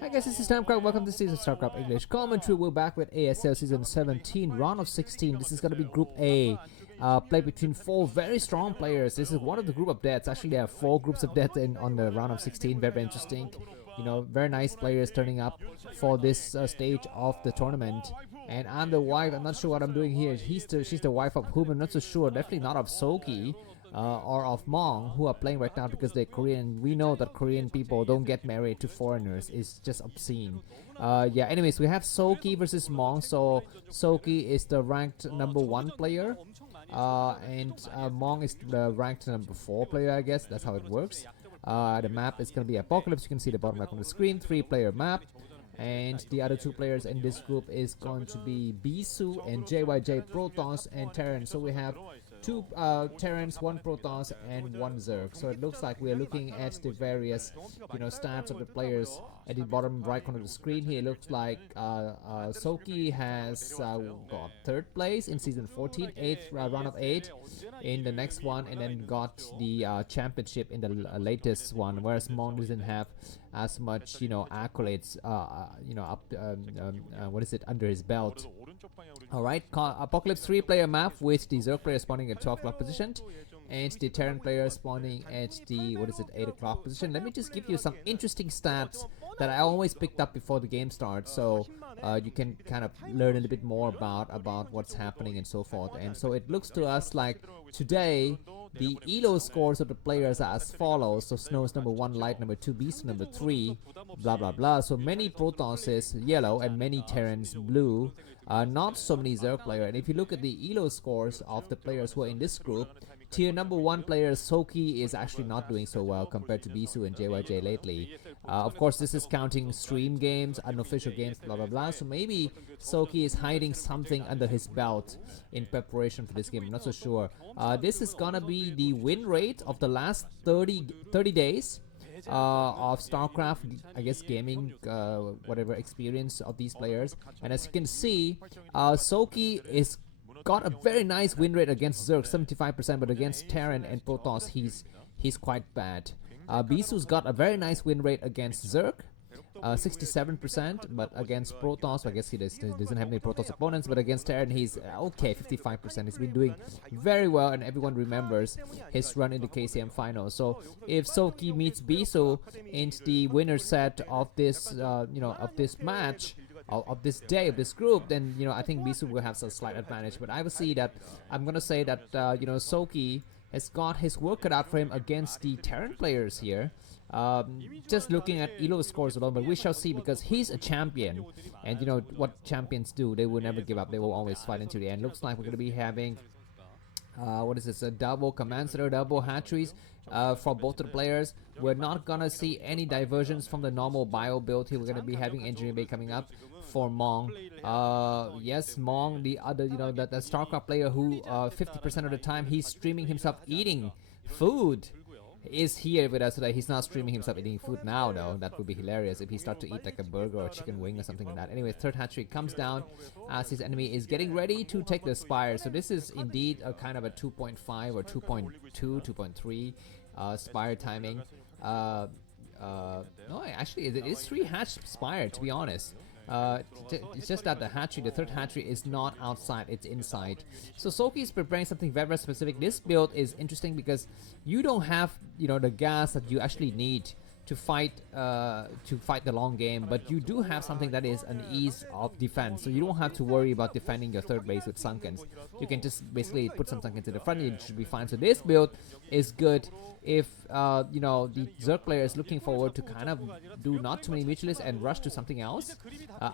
Hi guys, this is Starcraft. Welcome to Season Starcraft English Commentary. We're back with ASL Season 17 Round of 16. This is going to be Group A. Play between 4 very strong players. This is one of the group of deaths. Actually, there are 4 groups of death on the Round of 16. Very interesting. You know, very nice players turning up for this stage of the tournament. And I'm the wife. I'm not sure what I'm doing here. She's the wife of whom I'm not so sure. Definitely not of Soulkey. Or of Mong, who are playing right now because they're Korean. We know that Korean people don't get married to foreigners. It's just obscene. Yeah, anyways, we have Soulkey versus Mong. So Soulkey is the ranked number 1 player, and Mong is the ranked number 4 player, I guess. That's how it works. The map is going to be Apocalypse. You can see the bottom left on the screen. 3-player map. And the other 2 players in this group is going to be Bisu and JYJ, Protoss and Terran. So we have 2 Terrans, 1 Protoss and 1 Zerg. So it looks like we are looking at the various, stats of the players at the bottom right corner of the screen here. It looks like Soulkey has got 3rd place in season 14, 8th round of 8 in the next one, and then got the championship in the latest one, whereas Mong doesn't have as much, accolades, under his belt. Alright, Apocalypse 3-player map with the Zerg player spawning at 12 o'clock position and the Terran player spawning at the 8 o'clock position. Let me just give you some interesting stats that I always picked up before the game starts, so you can kind of learn a little bit more about what's happening and so forth. And so it looks to us like today the ELO scores of the players are as follows. So Snow is number 1, Light number 2, Beast number 3, blah blah blah. So many Protosses yellow and many Terrans blue. Not so many Zerg player. And if you look at the ELO scores of the players who are in this group, tier number 1 player Soulkey is actually not doing so well compared to Bisu and JYJ lately. Of course, this is counting stream games, unofficial games, blah blah blah. So maybe Soulkey is hiding something under his belt in preparation for this game. I'm not so sure. This is gonna be the win rate of the last 30 days of Starcraft, I guess, gaming, whatever experience of these players. And as you can see, Soulkey is got a very nice win rate against Zerg, 75%, but against Terran and Protoss, he's quite bad. Bisu's got a very nice win rate against Zerg, 67%, but against Protoss, I guess he doesn't have any Protoss opponents, but against Terran he's okay, 55%. He's been doing very well, and everyone remembers his run in the KCM final. So if Soulkey meets Bisu in the winner set of this, of this match, of this day, of this group, then I think Bisu will have some slight advantage. But I will see that I'm gonna say that Soulkey has got his work cut out for him against the Terran players here. Just looking at ELO scores alone, but we shall see, because he's a champion, and what champions do, they will never give up. They will always fight into the end. Looks like we're gonna be having what is this, a double command center, double hatcheries for both of the players. We're not gonna see any diversions from the normal bio build here. We're gonna be having engineering bay coming up for Mong. Yes, Mong, the other, the Starcraft player who 50% of the time he's streaming himself eating food, is here with us today. He's not streaming himself eating food now, though. That would be hilarious if he started to eat like a burger or a chicken wing or something like that. Anyway, 3rd hatchery comes down as his enemy is getting ready to take the spire. So this is indeed a kind of a 2.5 or 2.2, 2.3 spire timing. No, actually, it is 3 hatch spire, to be honest. It's just that the 3rd hatchery is not outside, it's inside. So Soulkey is preparing something very, very specific. This build is interesting because you don't have, the gas that you actually need to fight the long game, but you do have something that is an ease of defense. So you don't have to worry about defending your 3rd base with Sunkens. You can just basically put some Sunkens to the front, it should be fine. So this build is good if the Zerg player is looking forward to kind of do not too many mutualists and rush to something else.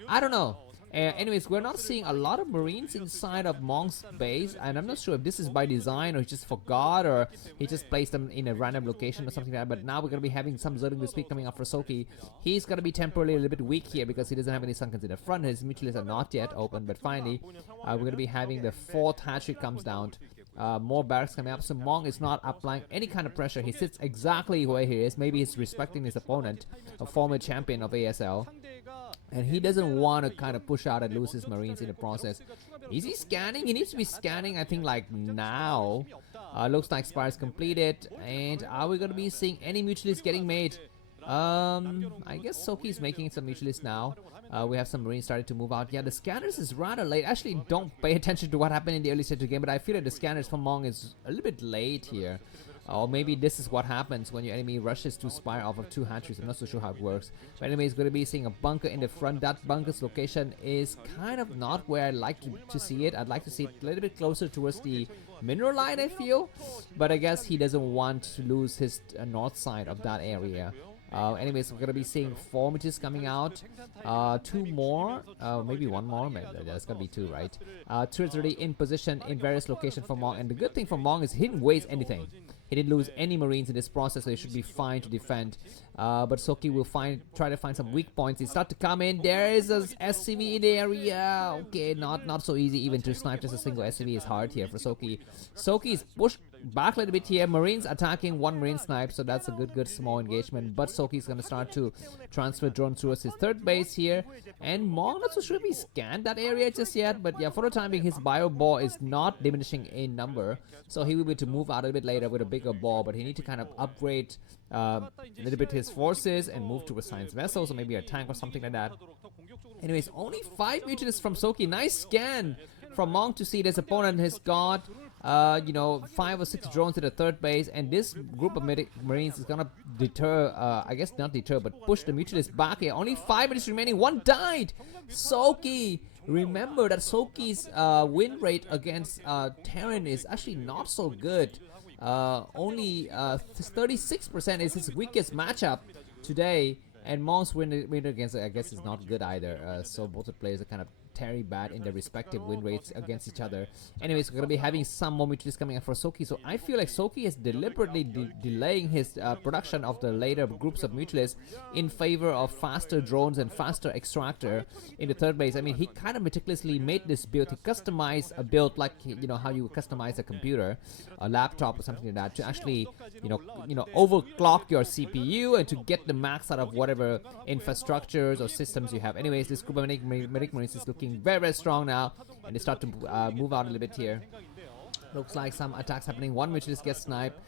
I don't know. Anyways, we're not seeing a lot of Marines inside of Mong's base, and I'm not sure if this is by design or he just forgot or he just placed them in a random location or something like that. But now we're going to be having some Zerg speed coming up for Soulkey. He's going to be temporarily a little bit weak here because he doesn't have any Sunkens in the front. His mutualists are not yet open, but finally we're going to be having the 4th hatchery comes down. More barracks coming up, so Mong is not applying any kind of pressure. He sits exactly where he is. Maybe he's respecting his opponent, a former champion of ASL, and he doesn't want to kind of push out and lose his Marines in the process. Is he scanning? He needs to be scanning, I think, like now. Looks like Spire is completed, and are we going to be seeing any mutualists getting made? I guess Soulkey is making some mutualists now. We have some Marines starting to move out. Yeah, the scanners is rather late. Actually, don't pay attention to what happened in the early stage of the game, but I feel like the scanners from Mong is a little bit late here. Or maybe this is what happens when your enemy rushes to spire off of 2 hatcheries. I'm not so sure how it works. But anyway, it's going to be seeing a bunker in the front. That bunker's location is kind of not where I'd like to see it. I'd like to see it a little bit closer towards the mineral line, I feel. But I guess he doesn't want to lose his north side of that area. Anyways, we're gonna be seeing 4 images coming out. 2 more, maybe 1 more. Maybe there's gonna be 2, right? 2 is already in position in various locations for Mong, and the good thing for Mong is he didn't waste anything. He didn't lose any Marines in this process, so he should be fine to defend. But Soulkey will try to find some weak points. He start to come in. There is a SCV in the area. Okay, not so easy even to snipe just a single SCV is hard here for Soulkey. Soulkey is pushed back a little bit here. Marines attacking, 1 Marine snipe, so that's a good small engagement. But Soulkey is gonna start to transfer drones towards his 3rd base here. And Mong, not so sure if he scanned that area just yet, but yeah, for the time being, his bio ball is not diminishing in number, so he will be able to move out a little bit later with a bigger ball. But he need to kind of upgrade a little bit his forces and move to a science vessel, so maybe a tank or something like that. Anyways, only 5 mutants from Soulkey. Nice scan from Mong to see this opponent has got you know, 5 or 6 drones at the 3rd base, and this group of Marines is gonna deter, I guess not deter, but push the mutualists back here. Only 5 minutes remaining. 1 died. Soulkey. Remember that Soulkey's win rate against Terran is actually not so good. Only 36% is his weakest matchup today, and Mong's win against it, I guess, is not good either. So both the players are kind of very bad in their respective win rates against each other. Anyways, we're gonna be having some more mutualists coming up for Soulkey, so I feel like Soulkey is deliberately delaying his production of the later groups of mutualists in favor of faster drones and faster extractor in the 3rd base. I mean, he kind of meticulously made this build. He customized a build like, you know, how you customize a computer, a laptop or something like that, to actually, you know, overclock your CPU and to get the max out of whatever infrastructures or systems you have. Anyways, this group of medic Marines is looking very strong now, and they start to move out a little bit here. Looks like some attacks happening. 1 mutualist gets sniped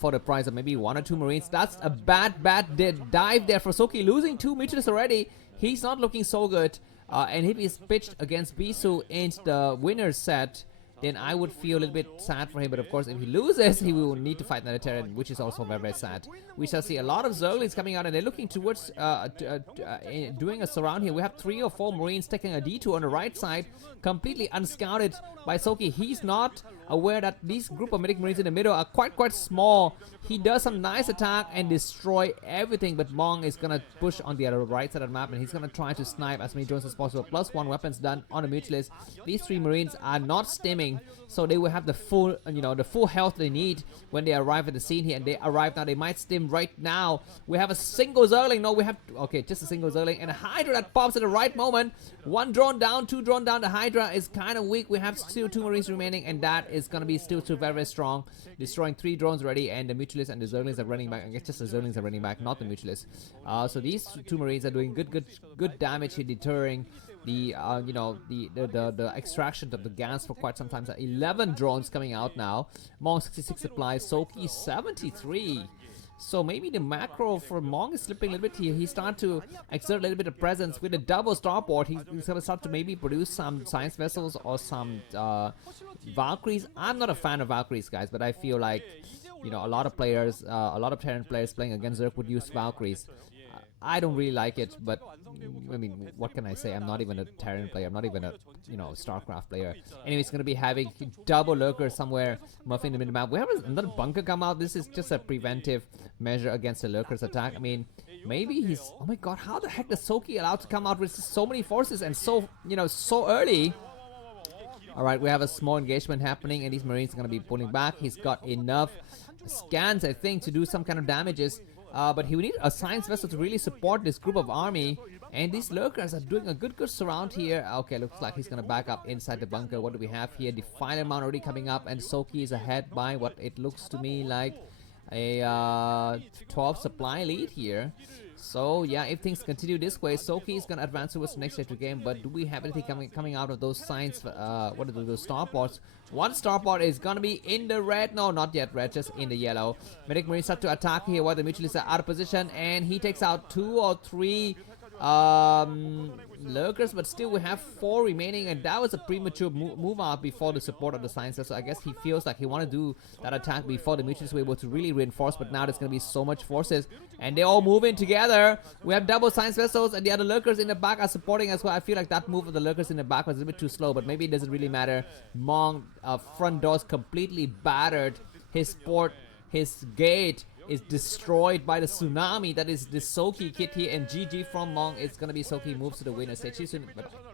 for the price of maybe 1 or 2 Marines. That's a bad dive there for Soulkey, losing 2 mutualists already. He's not looking so good, and if he's pitched against Bisu in the winner's set, then I would feel a little bit sad for him. But of course, if he loses, he will need to fight another Terran, which is also very sad. We shall see a lot of Zerglings coming out, and they're looking towards doing a surround here. We have 3 or 4 Marines taking a detour on the right side, completely unscouted by Soulkey. He's not aware that these group of medic Marines in the middle are quite small. He does some nice attack and destroy everything, but Mong is gonna push on the other right side of the map, and he's gonna try to snipe as many drones as possible. +1 weapons done on the mutualist. These 3 Marines are not stimming, so they will have the full, you know, the full health they need when they arrive at the scene here. And they arrive now. They might stim right now. We have a single Zergling. No, we have, okay, just a single Zergling, and a Hydra that pops at the right moment. 1 drone down, 2 drone down. The Hydra is kind of weak. We have still 2 Marines remaining, and that is gonna be still very strong, destroying 3 drones already. And the mutualists and the Zerglings are running back. I guess just the Zerglings are running back, not the mutualists. So these 2 Marines are doing good damage here, deterring the you know, the extraction of the gas for quite some time. So 11 drones coming out now. Mong 66 supplies, Soulkey 73. So maybe the macro for Mong is slipping a little bit here. He started to exert a little bit of presence with a double starboard. He's going to start to maybe produce some science vessels or some Valkyries. I'm not a fan of Valkyries, guys, but I feel like, you know, a lot of players, a lot of Terran players playing against Zerg would use Valkyries. I don't really like it, but I mean, what can I say? I'm not even a Terran player. I'm not even a, you know, Starcraft player. Anyway, it's going to be having double lurker somewhere muffing the mid-map. We have another bunker come out. This is just a preventive measure against the lurker's attack. I mean, maybe he's... Oh my god, how the heck is Soulkey allowed to come out with so many forces and so, you know, so early? Alright, we have a small engagement happening, and these Marines are going to be pulling back. He's got enough scans, I think, to do some kind of damages. But he will need a science vessel to really support this group of army. And these lurkers are doing a good surround here. Okay, looks like he's going to back up inside the bunker. What do we have here? Defiler Mount already coming up. And Soulkey is ahead by what it looks to me like a 12 supply lead here. So yeah, if things continue this way, Soulkey is gonna advance towards the next stage of the game. But do we have anything coming out of those signs? What are those starports? One starport is gonna be in the red. No, not yet red, just in the yellow. Medic Marine start to attack here while the mutualists are out of position, and he takes out 2 or 3 lurkers, but still we have 4 remaining, and that was a premature move out before the support of the sciences. So I guess he feels like he want to do that attack before the mutualists were able to really reinforce, but now there's going to be so much forces and they all move in together. We have double science vessels and the other lurkers in the back are supporting as well. I feel like that move of the lurkers in the back was a bit too slow, but maybe it doesn't really matter. Mong front doors completely battered. His port, his gate is destroyed by the tsunami that is the Soulkey kit here, and GG from Mong. It's gonna be Soulkey moves to the winner stage. See you soon. Bye-bye.